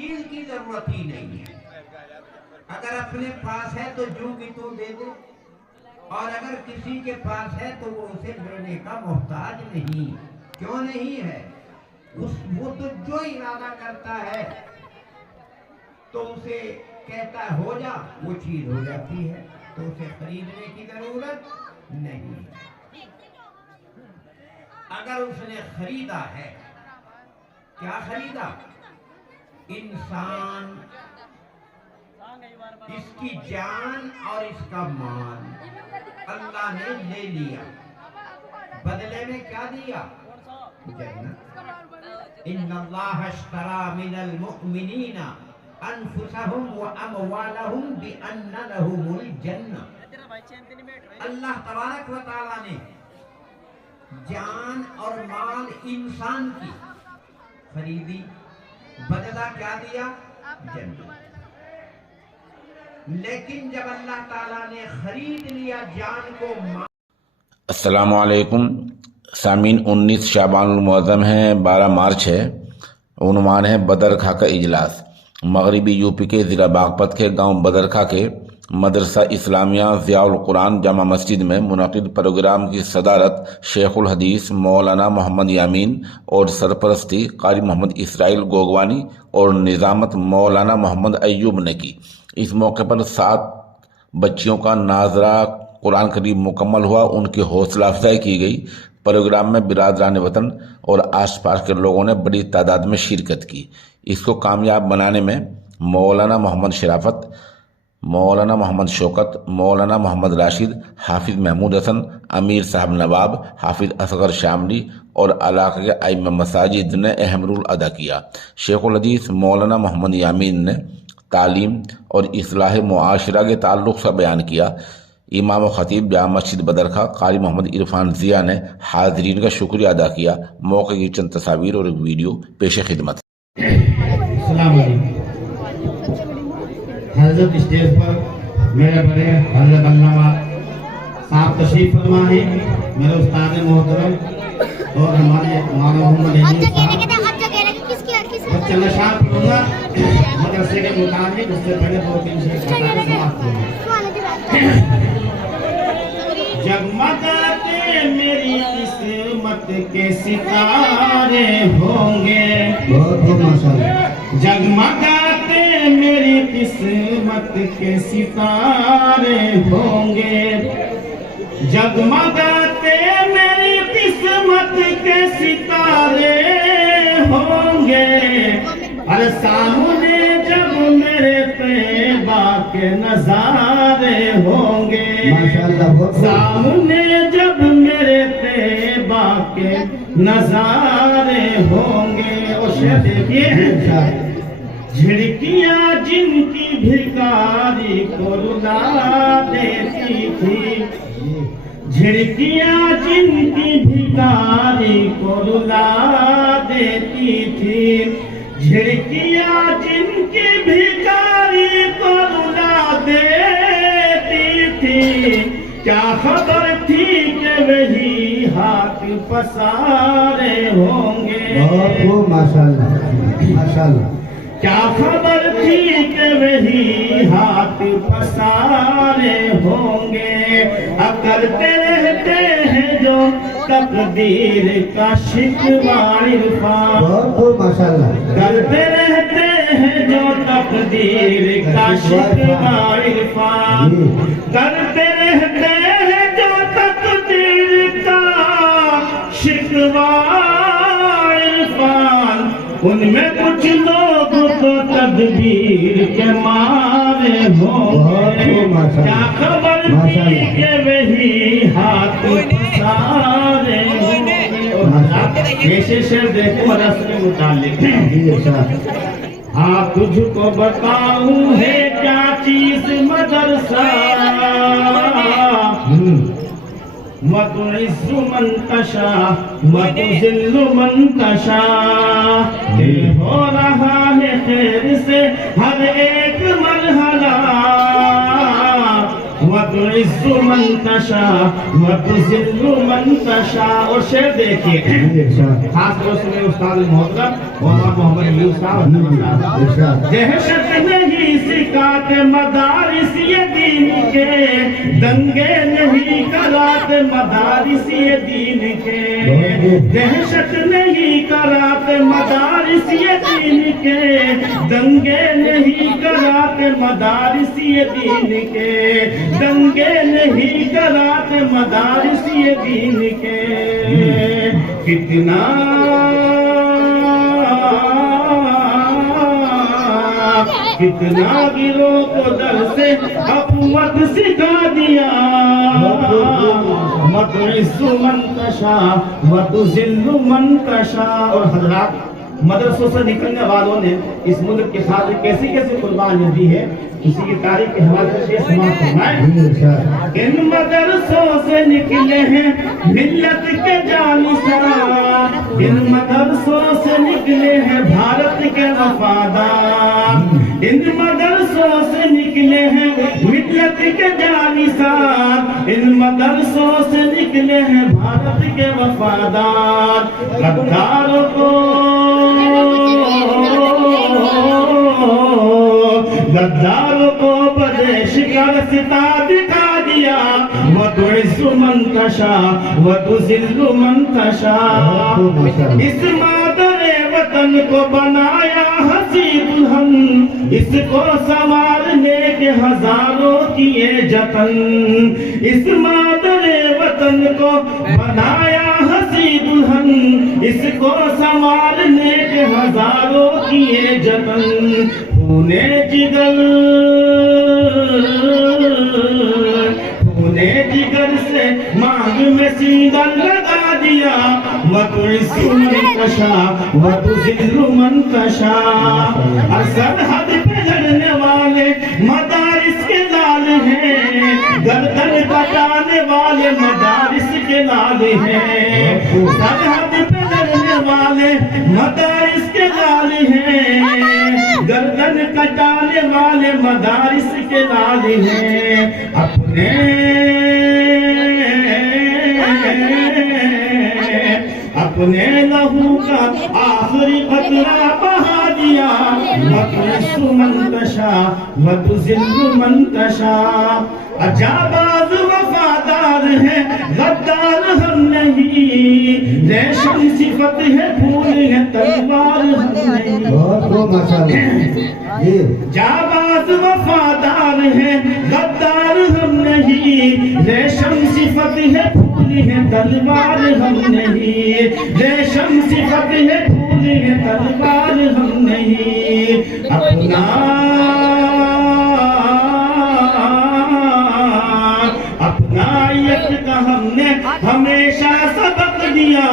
چیز کی ضرورت ہی نہیں ہے. اگر اپنے پاس ہے تو جو بھی تو دے دے، اور اگر کسی کے پاس ہے تو وہ اسے لینے کا محتاج نہیں. کیوں نہیں ہے؟ وہ تو جو ارادہ کرتا ہے تو اسے کہتا ہے ہو جا، وہ چیز ہو جاتی ہے، تو اسے خریدنے کی ضرورت نہیں. اگر اس نے خریدا ہے، کیا خریدا؟ انسان، اس کی جان اور اس کا مال اللہ نے لے لیا، بدلے میں کیا دیا؟ جنت. ان اللہ اشترى من المؤمنین انفسهم واموالهم بان لهم الجنہ. اللہ تبارک و تعالی نے جان اور مال انسان کی خریدی، بدلہ کیا دیا؟ جنت. لیکن جب اللہ تعالیٰ نے خرید لیا جان کو السلام علیکم سامعین. 19 شعبان المعظم ہے، 12 مارچ ہے. عنوان ہے بدرخا کا اجلاس. مغربی یو پی کے ضلع باغپت کے گاؤں بدرخا کے مدرسہ اسلامیہ ضیاء القرآن جامع مسجد میں منعقد پروگرام کی صدارت شیخ الحدیث مولانا محمد یامین اور سرپرستی قاری محمد اسرائیل گوگوانی اور نظامت مولانا محمد ایوب نے کی. اس موقع پر 7 بچیوں کا ناظرہ قرآن کریم مکمل ہوا. ان کی حوصلہ افزائی کی گئی. پروگرام میں برادران وطن اور آس پاس کے لوگوں نے بڑی تعداد میں شرکت کی. اس کو کامیاب بنانے میں مولانا محمد شرافت، مولانا محمد شوکت، مولانا محمد راشد، حافظ محمود حسن، امیر صاحب نواب، حافظ اصغر شاملی اور علاقے کے ائمہ مساجد نے اہم رول ادا کیا. شیخ الحدیث مولانا محمد یامین نے تعلیم اور اصلاح معاشرہ کے تعلق سے بیان کیا. امام و خطیب جامع مسجد بدرخا قاری محمد عرفان ضیاء نے حاضرین کا شکریہ ادا کیا. موقع کی چند تصاویر اور ایک ویڈیو پیش خدمت. السلام علیکم. حضرت اسٹیج پر میرے بڑے حضرت علامہ صاحب تشریف فرما ہے، میرے استاد محترم اور ہمارے محمد صاحب. بچہ نشان پڑھوں گا مدرسے کے مطابق، اس سے پہلے 2-3 شعر سماعت کروں گا. جگمگاتے میری قسمت کے ستارے ہوں گے، جگمگاتے میری قسمت کے ستارے ہوں گے، جگمگاتے میری قسمت کے ستارے ہوں گے. اور سامنے جب میرے طیبہ کے نظارے ہوں گے، سامنے جب میرے طیبہ کے نظارے ہوں گے. اور شعر دیکھیے، جھڑکیاں جن کی بھکاری کو رلا دیتی تھی، جھڑکیاں جن کی بھکاری کو رلا دیتی تھی، جھڑکیاں جن کی بھکاری کو رلا دیتی تھی، کیا خبر تھی کہ وہی ہاتھ پسارے ہوں گے. کیا خبر تھی کہ وہی ہاتھ پسارے ہوں گے. اب کرتے رہتے ہیں جو تقدیر کا شکوہ عرفان، کرتے رہتے ہیں جو تقدیر کا شکوہ عرفان، کرتے رہتے ہیں جو تقدیر کا شکوہ عرفان. ان میں کچھ لوگ تو تدبیر کے مارے ہوں گے، کیا خبر تھی کہ وہی ہاتھ پسارے ہوں گے. ایسے شعر دیکھو مدرسے کے متعلق. ہاں تجھ کو بتاؤں ہے کیا چیز مدرسہ، وَتُعِزُّ مَن تَشَاءُ وَتُذِلُّ مَن تَشَاءُ. دل ہو رہا ہے خیر سے ہر ایک مرحلہ، وَتُعِزُّ وتعز من تشاء وتذل من تشاء. اور شعر دیکھیے خاص طور سے میرے استاد محترم محمد علی صاحب. دہشت نہیں سکھاتے مدارس یہ دین کے, دنگے نہیں کراتے مدارس یہ دین کے. دہشت نہیں کراتے مدارس یہ دین کے, دنگے نہیں کراتے مدارس یہ دین کے, دنگے نہیں کراتے مدارس یہ دین کے. کتنا کتنا گروہ کو در سے حکومت سکھا دیا. وتعز من تشاء وتذل من تشاء. اور حضرات مدرسوں سے نکلنے والوں نے اس ملک کے خاطر کیسی کیسی قربانیاں دی ہے, اسی کی تاریخ کے حوالے سے سماعت فرمائیں. ان مدرسوں سے نکلے ہیں ملت کے جانثار, ان مدرسوں سے نکلے ہیں بھارت کے وفادار, ان مدرسوں سے نکلے ہیں ملت کے جانثار, ان مدرسوں سے نکلے ہیں بھارت کے وفادار. غداروں کو غداروں کو بدیش کا رستہ دکھا دیا. وتعز من تشاء وتذل من تشاء. اس مادر وطن کو بنایا ہنسی دلہن, اس کو سنوارنے کے ہزاروں کیے جتن. اس مادر وطن کو بنایا ہنسی دلہن, اس کو سنوارنے کے ہزاروں کیے جتن. خونے جگر سے مانگ میں سینہ لگا دیا. وتعز من تشاء وتذل من تشاء. اور سرحد پہ لڑنے والے مدارس کے لال ہیں, گردن کٹانے والے مدارس کے لال ہیں. سرحد پہ لڑنے والے مدارس کے لال ہیں, گردن کٹانے والے مدارس کے لال ہیں. اپنے لہو کا آخری قطرہ بہا دیا. وتعز من تشاء وتذل من تشاء. جانباز وفادار ہے غدار ہم نہیں, ریشم صفت ہے پھول ہے تلوار ہم نہیں. جانباز وفادار ہے غدار ہم نہیں, ریشم صفت ہے پھول ہے تلوار ہم نہیں. ریشم صفت ہے پھول ہے تلوار ہم نہیں. اپنائیت کا ہم نے ہمیشہ سبق دیا.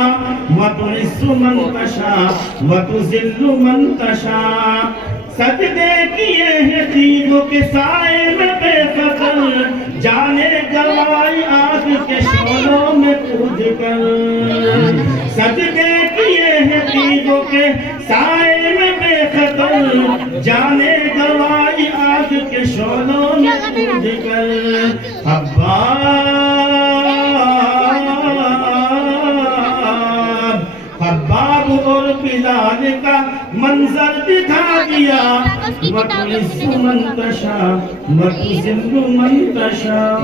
وتعز من تشاء وتذل من تشاء. سجدے کیے ہیں تیغوں کے سائے میں بے فخر, جانے گوائی آگ کے شعلوں میں کود کر. سجدے کیے ہیں تیغوں کے سائے میں بے فخر, جانے گوائی آگ کے شعلوں میں کود کر. خباب اور بلال کا منظر دکھا دیا. وتعز من تشاء وتذل من تشاء.